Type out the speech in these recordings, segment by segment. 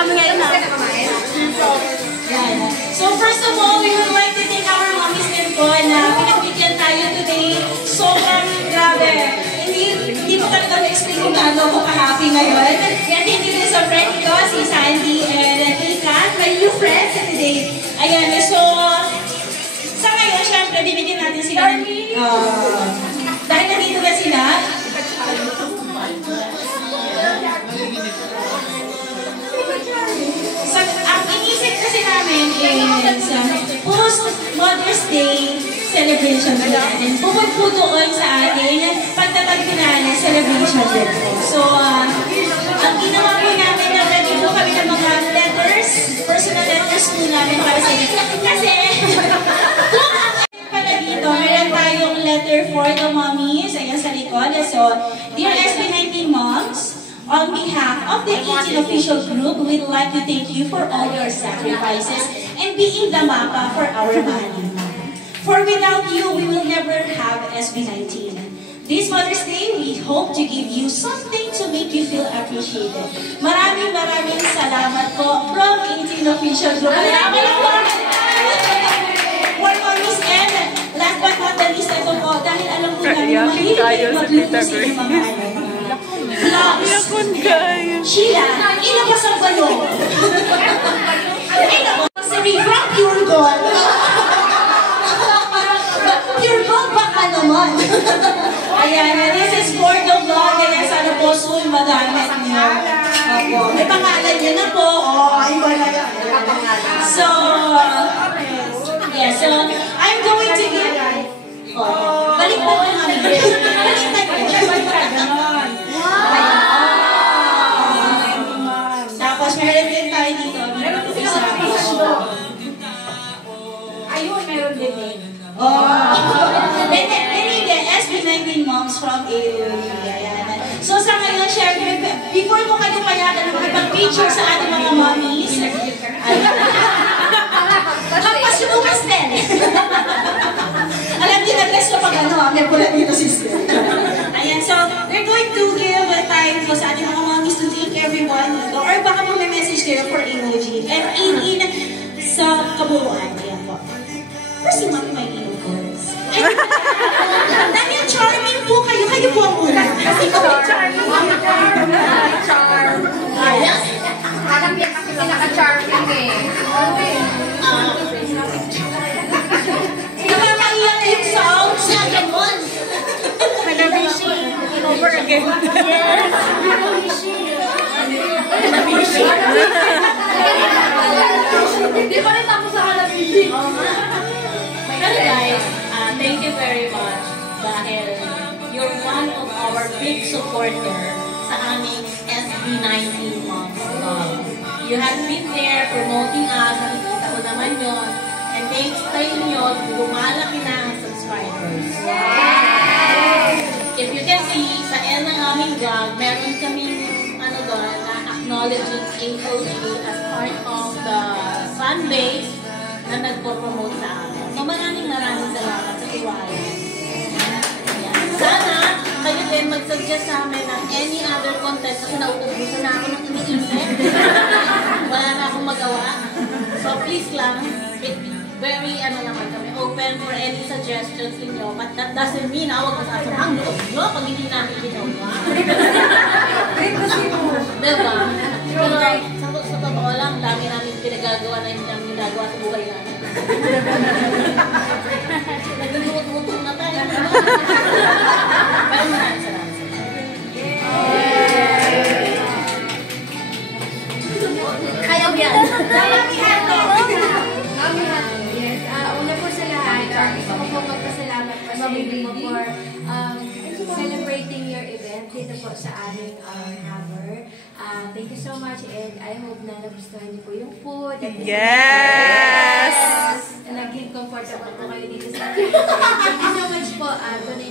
kami ngayon na. So first of all, we would like to thank our mommies din po na pinagbigyan tayo today. Sobrang grabe. Hindi ko talaga ma-explain kung gaano ako ka-happy ngayon. Kaya thank you din sa friend ko, si Sandy and Kat, my new friends today. Ayan, so sa ngayon, syempre, bibigyan natin sila. Dahil nandito na sila, ang inisip kasi namin is post-Mother's Day celebration po natin. Bukod po doon sa ating pagtatagpinaan celebration din po. So, ang ginawa po namin na ready po kami ng mga letters, personal letters po namin para sa inyo. Kasi, kung ang pala dito, meron tayong letter for the mommies, ayan sa likod. So, dear SB19 moms, on behalf of the 18 official group, we'd like to thank you for all your sacrifices and being the mapa for our mahaling mom. For without you, we will never have SB19. This Mother's Day, we hope to give you something to make you feel appreciated. Maraming salamat po from 18 official group. For mommies and last but not the least, ito po, dahil alam ko namin, mahilig kayo magluto sa inyong mga vlogs. Sheila, ilabas ang balong. Ilabas sa from Pure Gold. Pure Gold baka naman. Ayan, this is for the vlog. Ayan, sana po soon magamit niyo. May pangalan niyo na po. Iba na yan. So, yeah, so I'm going to give... balik po ang aming. Balik tayo. Tapos meron din tayo dito. Meron din sa ayun, meron din eh. SB19 moms from AOU. So sa ngayon, syempre, before mo kayo payagan na makipag-picture sa ating mga mommies, magpasulumas din. Alam niyo na guys kapag may pula dito sister. Ayan, so we're going to give time po sa ating mga mommies to thank everyone. Or baka po may message kayo for emoji. And in sa kabuuan. Ayan po. First, yung mami may in-course. Dahil charming po kayo. Kayo po ang una. Kasi kung charming. Charm. Yes. Alam niya kasi pinaka-charming eh. Nakakaiyak yung song sa gamon. Hanabishi. Over again. Yes. Hanabishi. Di ba rin tapos sa Hanabishi? Hello guys, thank you very much dahil you're one of our big supporter sa aming SB19 Moms Vlog. You have been there promoting us, nakikita ko naman yun, and thanks sa inyo, lumalaki na ang subscribers. If you can see, sa end ng aming vlog, meron kaming doon na acknowledging AOU as part of the fan base na nagpo-promote sa amin. So maraming salamat sa tiwala. Sana kayo din mag-suggest sa amin ng any other content kasi nauubusan na ako ng iniisip. Wala na akong magawa. So please lang, very naman kami, open for any suggestions ninyo. But that doesn't mean na huwag masasabang loob nyo pag hindi namin ginawa. Diba? Pero sa totoo lang, dami namin pinagagawa na hindi namin ginagawa sa buhay namin. Nagdudukot-dukot na tayo. Pero maraming salamat sa inyo. Kaya mo yan. Yes. Una po sa lahat, gusto ko po magpasalamat po sa inyo for celebrating your event dito po sa aming Hammer. Thank you so much and I hope na nagustuhan niyo po yung food. Yes! Naging comfortable po kayo dito sa amin. Thank you so much po. Tunay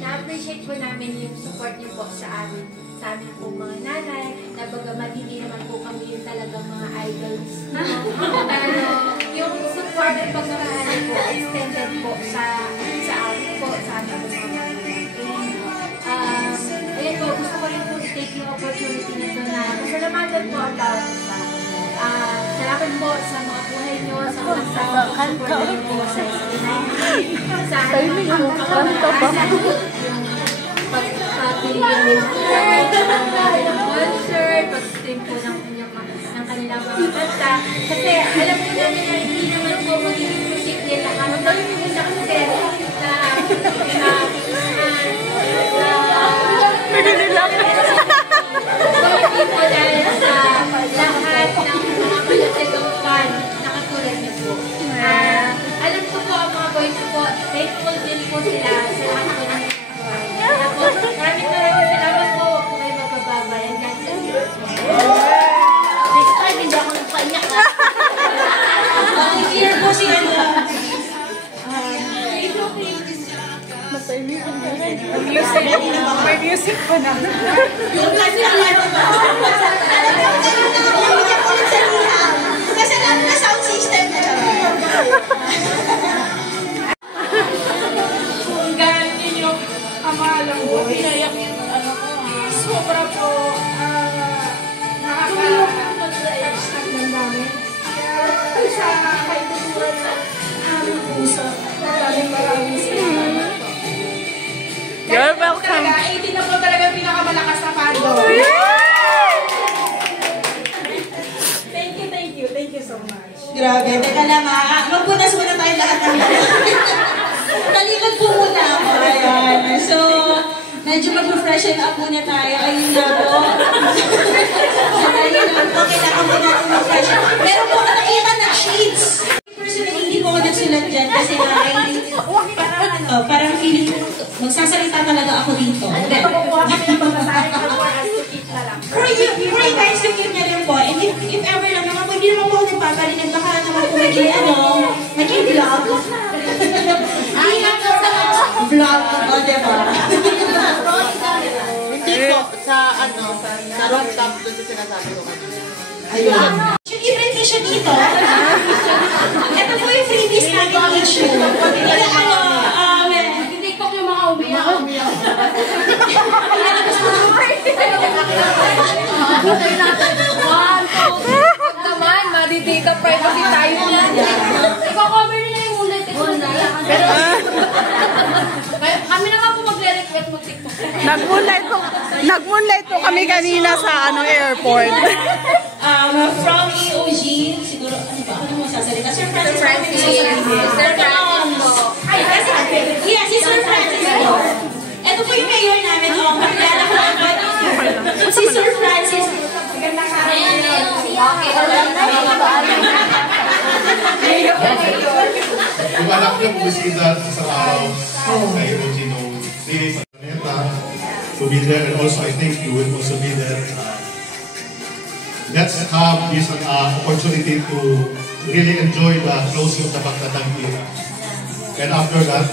na-appreciate po namin yung support niyo po sa amin po mga nanay, na bagamat hindi naman po kami yung talagang mga idols. Pero yung support at pagmamahal po extended po sa amin po, sa amin po mga ayun po, gusto ko rin po take yung opportunity nito na pasalamatan po ang bawat isa. Salamat po sa mga buhay nyo, sa mga support nyo po sa SB19. Sa aming mga kakamalasan, yung pagpapili ng concert, pag-stream po ng kanilang mga kanta. Kasi alam po namin na hindi naman po magiging music nila. Ano daw yung music na kasi gawin po dahil sa lahat ng mga palatigong fan na katulad niyo po. Alam ko po ang mga boys po, thankful din po sila sa lahat po ng tapos maraming salamat po. Huwag po kayo magpababa. Yan lang. Next time, hindi ako nagpaiyak na. Here po si ano. May music pa na. Yung kasi ano ba? Alam mo, umiyak ulit sa liha. Kasi alam na sound system na siya. Kung galing ninyo ang mga alam ko, pinayak yung ano ko, sobra po nakaka-extend ng namin. Kaya sa kaibigan na aming puso, maraming salamat po. You're welcome. 18 na po talaga pinakamalakas na fandom. Thank you so much. Grabe, teka lang ha. Magpunas muna tayo lahat ng talikod po muna ako. Ayan. So, medyo mag-refreshen up muna tayo. Ayun na po. Ayun na po. Kailangan po natin mag-freshen. Meron po ako nakita ng shades. Personally, hindi po ako nagsulat dyan kasi parang feeling magsasalita talaga ako dito. For you guys to keep na rin po. And if ever lang naman po, hindi naman po ako nagpapalinig. Baka naman po maging vlog. Vlog, o diba? Hindi po, sa rooftop doon sa sinasabi ko kanina. Ayun. Yung i-freebies siya dito. Ito po yung freebies natin issue. TikTok yung mga umiyak. Huwag naman, madidita privacy tayo niyan. Iko-cover nila yung ulit. Kami na nga po magre-request mo TikTok. Nag-moonlight po kami kanina sa airport. From EOG, siguro, ano ba? Ano mo sasalita? Sir Francis. Yes, si Sir Francis po. Ito po yung mayor namin. Makilala ko lang ba? Si Sir Francis. Yung anak niyo, bumisita sa araw sa EOG noong day sa Planeta to be there, and also I think you will also be there. Let's have this opportunity to really enjoy the closing of the Bagtatang era. And after that,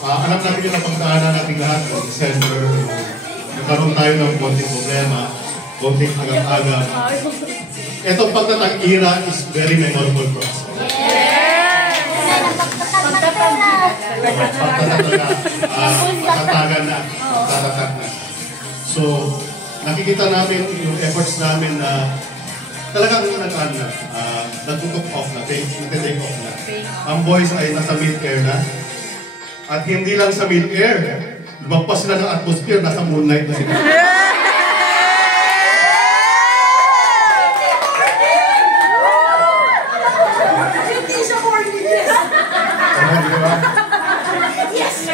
alam natin yung napagdaanan natin lahat ng December. Nagkaroon tayo ng konting problema, konting agam-agam. Itong Bagtatang era is very memorable for us. Magtatagan na. So, nakikita namin yung efforts namin na talagang nagtutok off na, nag-take off na. Ang boys ay nasa mid-air na. At hindi lang sa mid-air, lumagpas sila ng atmosphere, nasa moonlight na sila.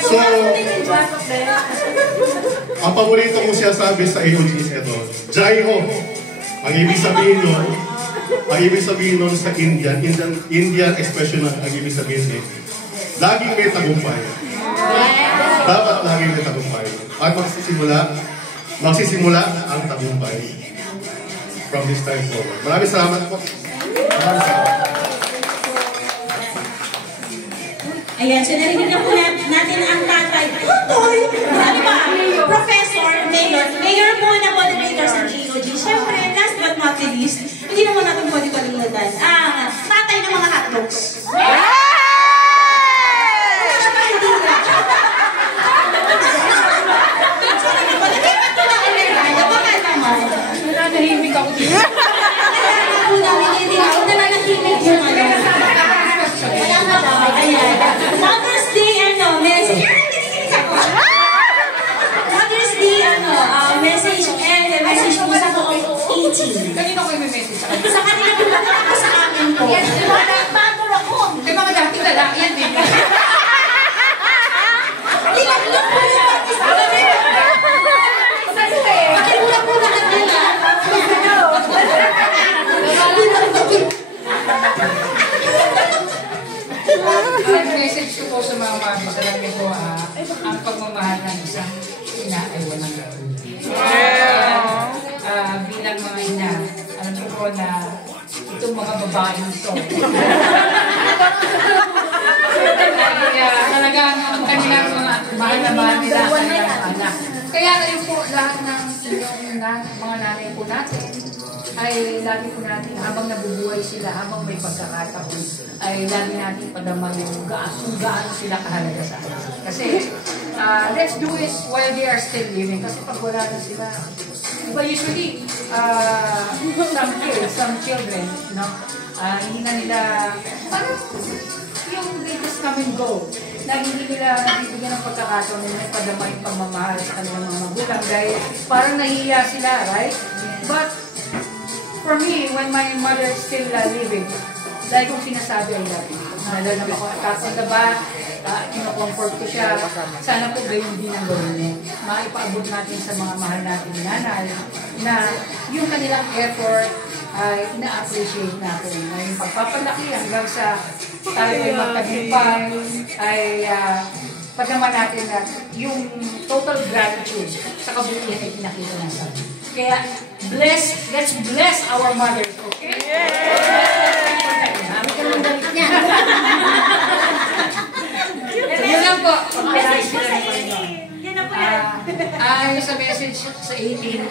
So, ang paborito kong siya sabi sa EOG is ito, Jai Ho. Ang ibig sabihin nun sa Indian expression ang ibig sabihin laging may tagumpay. Dapat laging may tagumpay. At magsisimula ang tagumpay from this time forward. Maraming salamat po. Maraming salamat. Ayan, so narinig na po natin ang tatay. Tutoy! Ano ba? Professor, mayor po na moderator sa GOG. Siyempre, last but not the least, hindi naman natin pwede kalimutan ang tatay ng mga hotdogs. Hindi na. Sorry na po, nagkipat ko na ulit tayo. Baka naman. Nanahimik ako dito. Kaya nga po namin, hindi na ako naman 18. Kanino kayo may message sa kanila? Sa kanila po ako sa amin po. Yes, bago ako. Kay mga dating lalaki yan din. Lilang-lang po yung artista. Pakimura-mura ka nila. Ang message ko po sa mga mami, alam niyo po, ang pagmamahal ng isang ina ay walang bilang mga ina, alam ko po na itong mga babae ito. Kaya talagang ang kanilang mga mahal na mahal nila ang kanilang anak. Kaya ngayon po, lahat ng mga nanay po natin, ay lagi po natin, habang nabubuhay sila, habang may pagkakataon, ay lagi natin padama yung gaano sila kahalaga sa atin. Kasi, let's do it while they are still living. Kasi pag wala na sila, diba usually, some children, no, hindi na nila, parang yung they just come and go, na hindi nila bibigyan ng pagkakataon na may padama yung pagmamahal sa kanilang mga magulang dahil parang nahihiya sila, right? But, for me, when my mother is still living, dahil kong sinasabi ay love you. Nalalam ako, kakanda ba, kino-comfort ko siya. Sana po gayon din ang gawin niya. Maipaabot natin sa mga mahal natin nanay na yung kanilang effort ay ina-appreciate natin. Na yung pagpapalaki hanggang sa tayo ay magtagumpay ay pagnaman natin na yung total gratitude sa kabutihan ay pinakita na sa atin. Kaya, let's bless our mothers, okay? Dami ka ng galit niya. Yun lang po. Message po sa 18. Yan na po yan. Ay, sa message sa 18,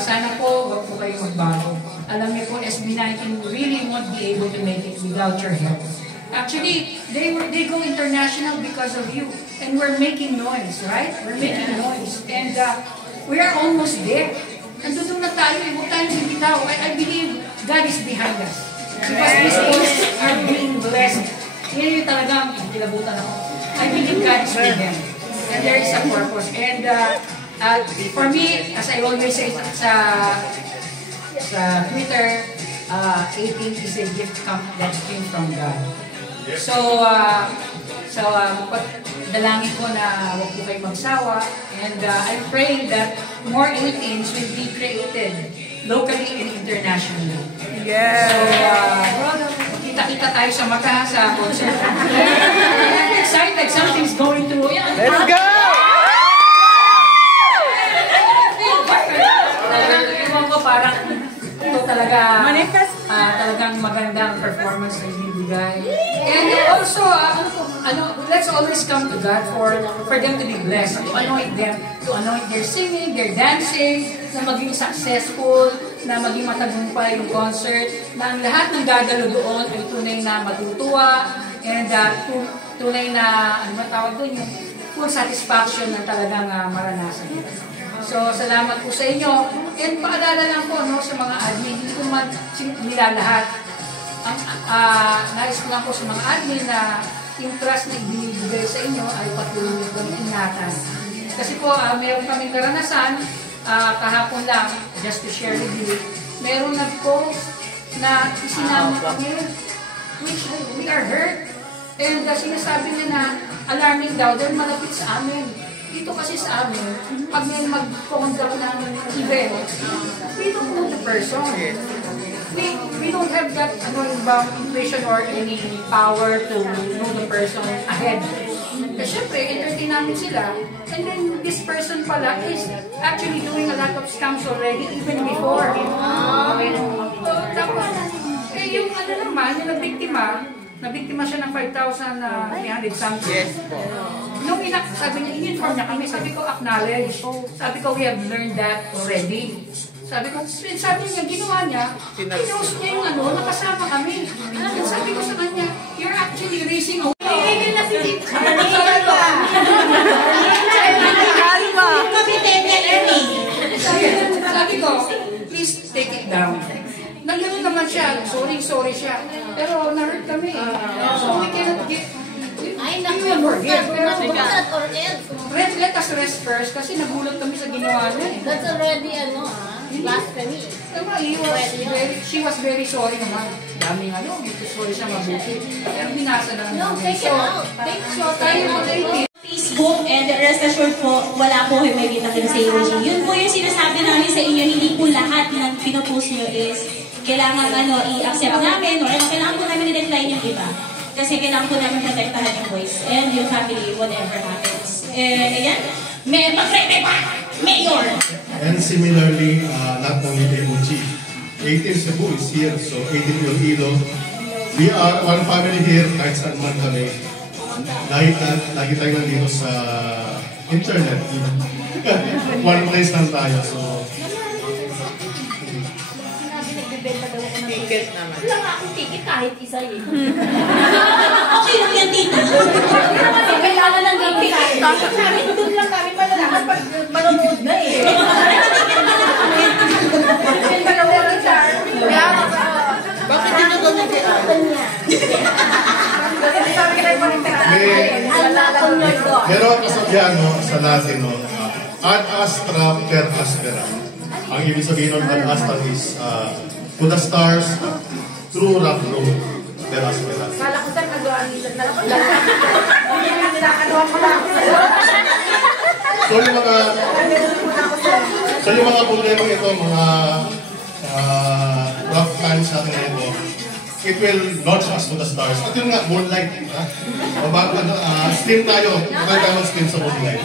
sana po, wag po kayo magbago. Alam niyo po, SB19 really won't be able to make it without your help. Actually, they go international because of you. And we're making noise, right? We're making noise. And we are almost there. Nandun na tayo, huwag tayong bibitaw. I believe God is behind us. Because these boys are being blessed. Yan yung talagang kilabutan ako. I believe God is with them. And there is a purpose. And for me, as I always say sa Twitter, 18 is a gift that came from God. So dalangin ko na huwag po kayo magsawa. And I'm praying that more 18s will be created locally and internationally. Yes. So, kita-kita tayo sa mata sa concert. I'm excited. Something's going to... Let's go! Ewan ko parang ito talaga talagang magandang performance na ibibigay. And also, let's always come to God for them to be blessed, to anoint them, to anoint their singing, their dancing, na maging successful, na maging matagumpay yung concert, na ang lahat ng dadalo doon ay tunay na matutuwa, and tunay na, ano matawag doon, yung full satisfaction na talagang maranasan nila. So, salamat po sa inyo. And paalala lang po sa mga admin, hindi ko man nilalahat. Nais ko lang po sa mga admin na yung trust na ibinibigay sa inyo ay patuloy nyo kami ingatan. Kasi po, meron kaming karanasan, kahapon lang, just to share with you, meron nag-post na isinama kami, which we are hurt. And sinasabi niya na alarming daw, dahil malapit sa amin. Dito kasi sa amin, pag may mag-conduct ng event, we don't know the person. We don't have that intuition or any power to know the person ahead. Kasi syempre, entertain namin sila. And then, this person pala is actually doing a lot of scams already, even before. Tapos, yung naman, yung nabiktima siya ng 5,300 something. Yes po. Nung sabi niya, in-inform niya kami, sabi ko, acknowledge. Sabi ko, we have learned that already. Sabi niya, ginawa niya, pinost niya yung nakasama kami. And sabi ko sa kanya, you're actually raising a... Tigil na si Tito. Kalma. Sabi ko, please take it down. Nagano naman siya, sorry siya. Pero na-hurt kami. So we cannot get... Ay, forget. Pero let us rest first kasi nagulat kami sa ginawa niya. That's already, blasphemy. she was very sorry naman. Daming sorry siya mabuti. Pero binasa lang namin. So, tayo mo Facebook, and rest assured po, wala po kayo makikita kayo sa EOG. Yun po yung sinasabi namin sa inyo, hindi po lahat ng pinopost nyo is kailangan i-accept namin or kailangan po namin i-decline yung iba. Kasi kailangan po namin protektahan yung voice and yung family, whatever happens. Ayan, mag-rete pa! Mayor! And similarly, not only EOG, 18 Cebu is here, so 18 Iloilo. We are one family here, kahit saan man kami. Lagi tayo nandito sa internet. One place lang tayo, so... Ticket naman. Wala nga akong ticket kahit isa eh. Okay lang yan, tita. Kailangan ng ticket. Tapos namin, doon lang kami malalaman pag manonood na eh. Bakit dito doon yung Meron kasabihan sa Latin, ad astra per aspera. Ang ibig sabihin ng ad astra is to the stars, through rock road, per aspera. Kala ko sir, nagawa nila na nilakanoan ko lang. So yung mga problema ito, mga rough times natin ito, it will launch us to the stars. At yun nga, moonlight. Steam tayo. Kaya tayo mag-steam sa moonlight.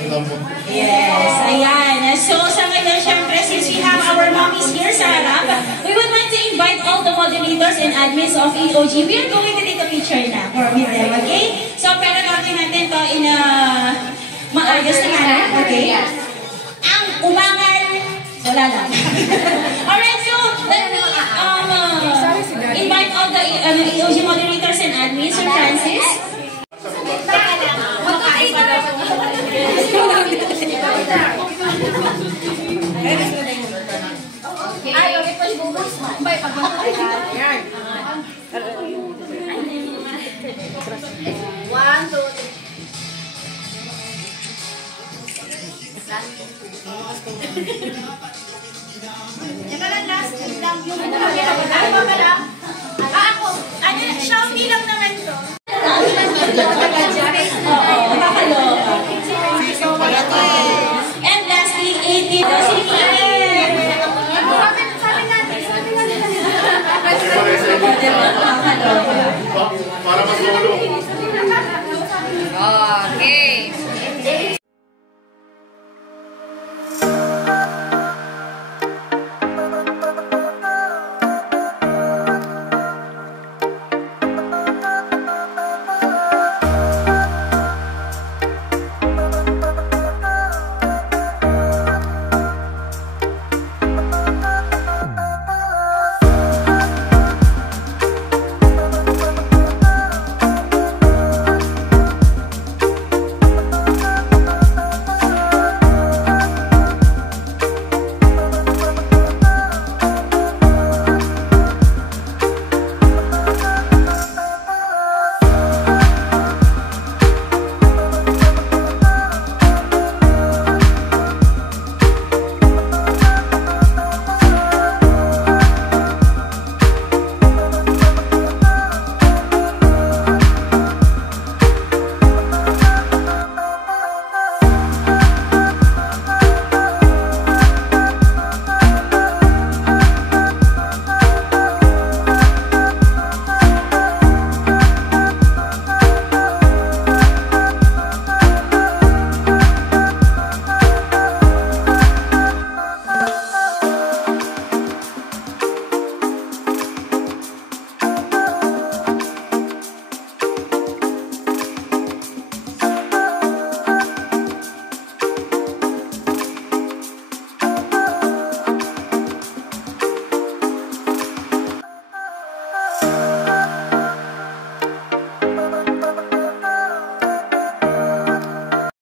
Yun lang po. Yes, ayan. So sa ngayon, syempre, since we have our mommies here sa harap, we would like to invite all the moderators and admins of EOG. We are going to take a picture na for with them, okay? So, pero gagawin natin to in a maayos na manner, okay? Ang umangal, wala lang. Alright, so, let me invite all the EOG moderators and admins, Sir Francis. Shouty lang